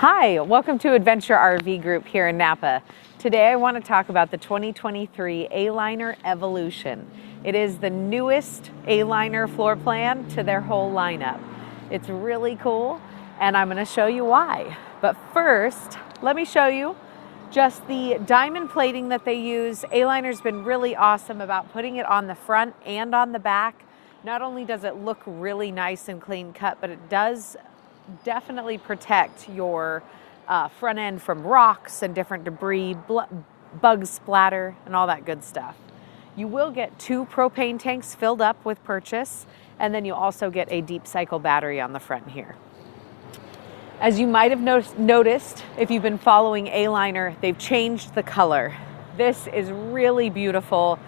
Hi, welcome to Adventure RV Group here in Napa. Today I want to talk about the 2023 Aliner Evolution. It is the newest Aliner floor plan to their whole lineup. It's really cool and I'm going to show you why. But first, let me show you just the diamond plating that they use. Aliner's been really awesome about putting it on the front and on the back. Not only does it look really nice and clean cut, but it does definitely protect your front end from rocks and different debris, bug splatter, and all that good stuff. You will get 2 propane tanks filled up with purchase, and then you also get a deep cycle battery on the front here. As you might have noticed, if you've been following Aliner, they've changed the color. This is really beautiful.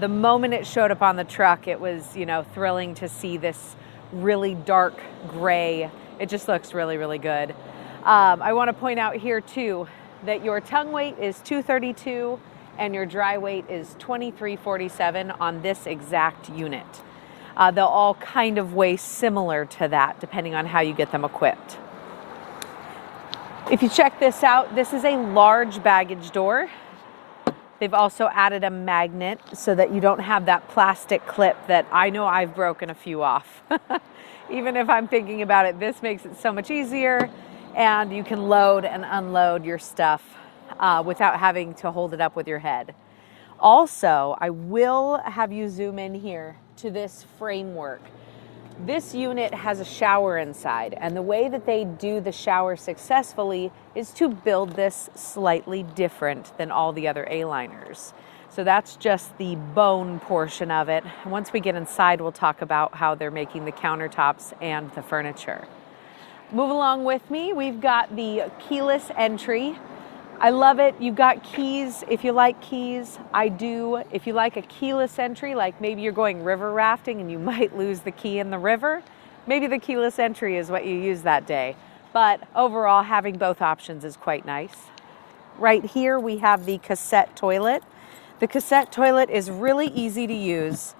The moment it showed up on the truck, it was, thrilling to see this really dark gray. It just looks really, really good. I want to point out here too that your tongue weight is 232 and your dry weight is 2347 on this exact unit. They'll all kind of weigh similar to that depending on how you get them equipped. If you check this out, this is a large baggage door. They've also added a magnet so that you don't have that plastic clip that I know I've broken a few off. Even if I'm thinking about it, this makes it so much easier, and you can load and unload your stuff without having to hold it up with your head. Also, I will have you zoom in here to this framework. This unit has a shower inside, and the way that they do the shower successfully is to build this slightly different than all the other A-liners. So that's just the bone portion of it. Once we get inside, we'll talk about how they're making the countertops and the furniture. Move along with me. We've got the keyless entry. I love it. You've got keys if you like keys. I do. If you like a keyless entry, like maybe you're going river rafting and you might lose the key in the river, maybe the keyless entry is what you use that day. But overall, having both options is quite nice. Right here, we have the cassette toilet. The cassette toilet is really easy to use.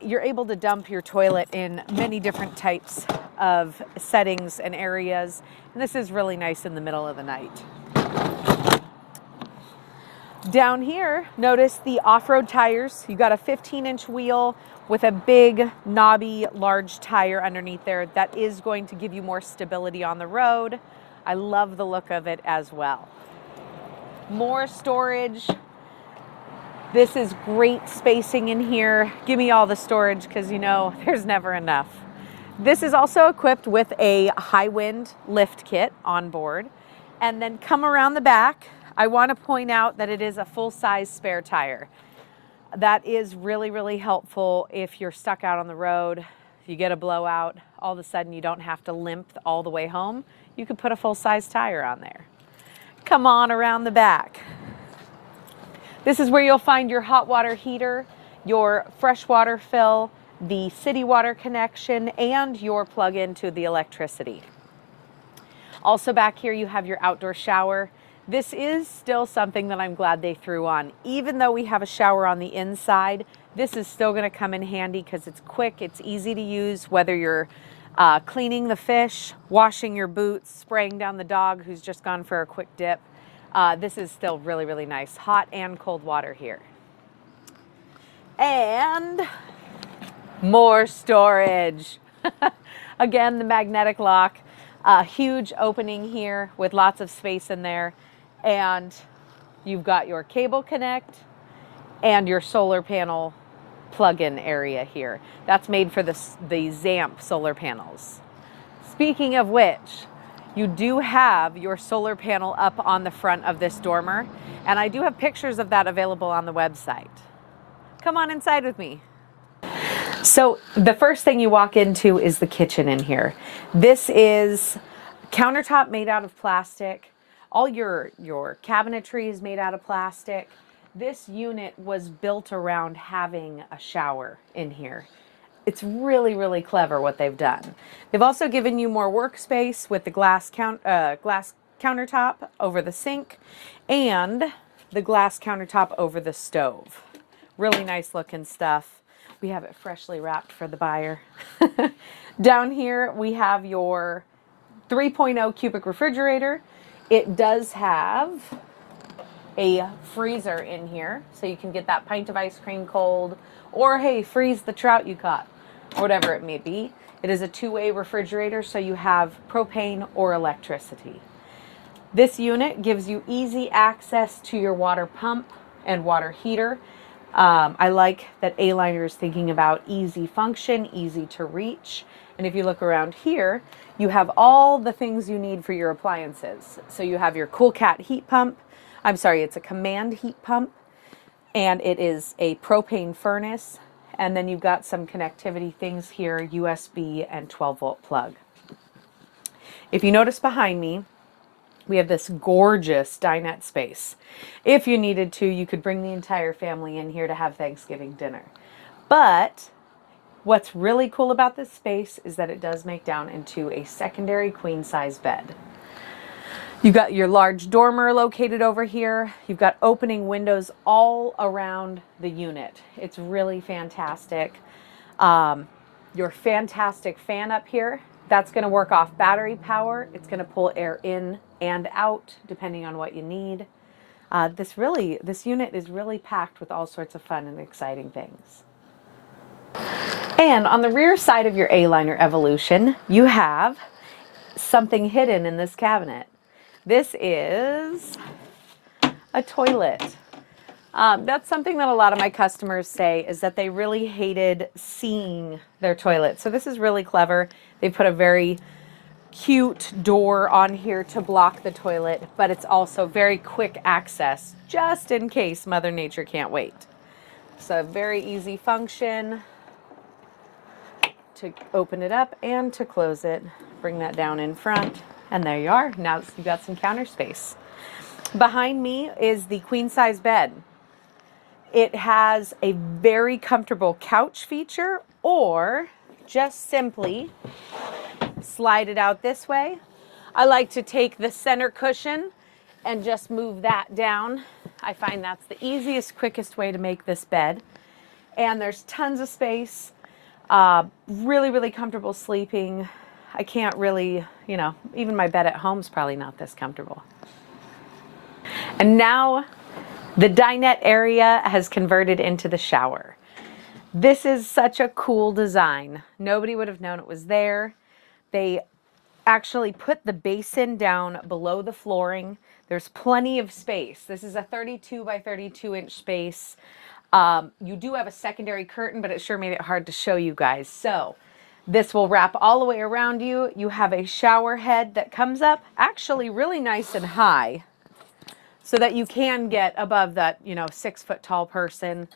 You're able to dump your toilet in many different types of settings and areas. And this is really nice in the middle of the night. Down here, notice the off-road tires. You got a 15-inch wheel with a big, knobby, large tire underneath there. That is going to give you more stability on the road. I love the look of it as well. More storage. This is great spacing in here. Give me all the storage because there's never enough. This is also equipped with a high wind lift kit on board. And then come around the back. I want to point out that it is a full-size spare tire. That is really, really helpful if you're stuck out on the road. If you get a blowout, all of a sudden you don't have to limp all the way home. You could put a full-size tire on there. Come on around the back. This is where you'll find your hot water heater, your fresh water fill, the city water connection, and your plug-in to the electricity. Also back here you have your outdoor shower. This is still something that I'm glad they threw on. Even though we have a shower on the inside, this is still going to come in handy because it's quick, it's easy to use, whether you're cleaning the fish, washing your boots, spraying down the dog who's just gone for a quick dip. This is still really, really nice. Hot and cold water here. And more storage. Again, the magnetic lock. A huge opening here with lots of space in there. And you've got your cable connect and your solar panel plug-in area here. That's made for the ZAMP solar panels. Speaking of which, you do have your solar panel up on the front of this dormer, and I do have pictures of that available on the website. Come on inside with me. So the first thing you walk into is the kitchen in here. This is countertop made out of plastic. All your cabinetry is made out of plastic. This unit was built around having a shower in here. It's really, really clever what they've done. They've also given you more workspace with the glass countertop over the sink and the glass countertop over the stove. Really nice looking stuff. We have it freshly wrapped for the buyer. Down here we have your 3.0 cubic refrigerator. It does have a freezer in here, so you can get that pint of ice cream cold, or hey, freeze the trout you caught, whatever it may be. It is a two-way refrigerator, so you have propane or electricity. This unit gives you easy access to your water pump and water heater. I like that Aliner is thinking about easy function, easy to reach. And if you look around here, you have all the things you need for your appliances. So you have your Cool Cat heat pump. I'm sorry, it's a command heat pump, and it is a propane furnace. And then you've got some connectivity things here, USB and 12-volt plug. If you notice behind me, we have this gorgeous dinette space. If you needed to, you could bring the entire family in here to have Thanksgiving dinner. But what's really cool about this space is that it does make down into a secondary queen size bed. You've got your large dormer located over here. You've got opening windows all around the unit. It's really fantastic. Your fantastic fan up here, that's going to work off battery power. It's going to pull air in and out depending on what you need. This unit is really packed with all sorts of fun and exciting things. And on the rear side of your Aliner Evolution, you have something hidden in this cabinet. This is a toilet. That's something that a lot of my customers say, is that they really hated seeing their toilet. So this is really clever. They put a very cute door on here to block the toilet, but it's also very quick access, just in case Mother Nature can't wait. So very easy function to open it up and to close it. Bring that down in front. And there you are. Now you've got some counter space. Behind me is the queen size bed. It has a very comfortable couch feature, or just simply slide it out this way. I like to take the center cushion and just move that down. I find that's the easiest, quickest way to make this bed. And there's tons of space. Really, really comfortable sleeping. I can't really, even my bed at home is probably not this comfortable. And now the dinette area has converted into the shower. This is such a cool design. Nobody would have known it was there. They actually put the basin down below the flooring. There's plenty of space. This is a 32 by 32 inch space. You do have a secondary curtain, but it sure made it hard to show you guys. So this will wrap all the way around you. You have a shower head that comes up actually really nice and high so that you can get above that, 6 foot tall person.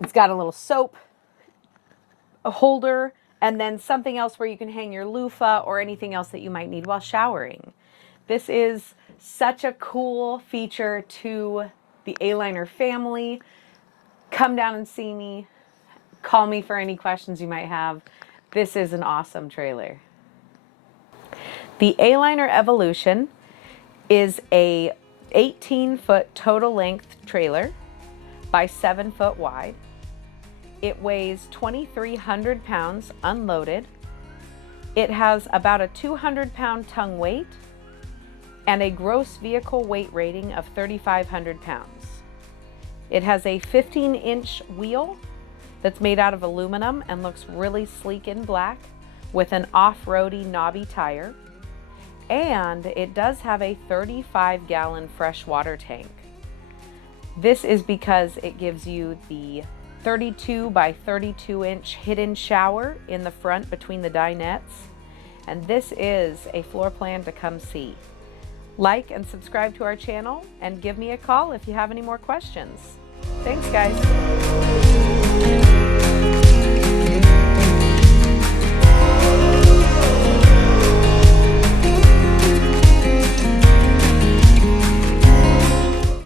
It's got a little soap holder and then something else where you can hang your loofah or anything else that you might need while showering. This is such a cool feature to the Aliner family. Come down and see me. Call me for any questions you might have. This is an awesome trailer. The Aliner Evolution is a 18-foot total length trailer by 7 foot wide. It weighs 2,300 pounds unloaded. It has about a 200-pound tongue weight and a gross vehicle weight rating of 3,500 pounds. It has a 15-inch wheel that's made out of aluminum and looks really sleek in black with an off-roady knobby tire. And it does have a 35-gallon fresh water tank. This is because it gives you the 32 by 32 inch hidden shower in the front between the dinettes. And this is a floor plan to come see. Like and subscribe to our channel and give me a call if you have any more questions. Thanks, guys.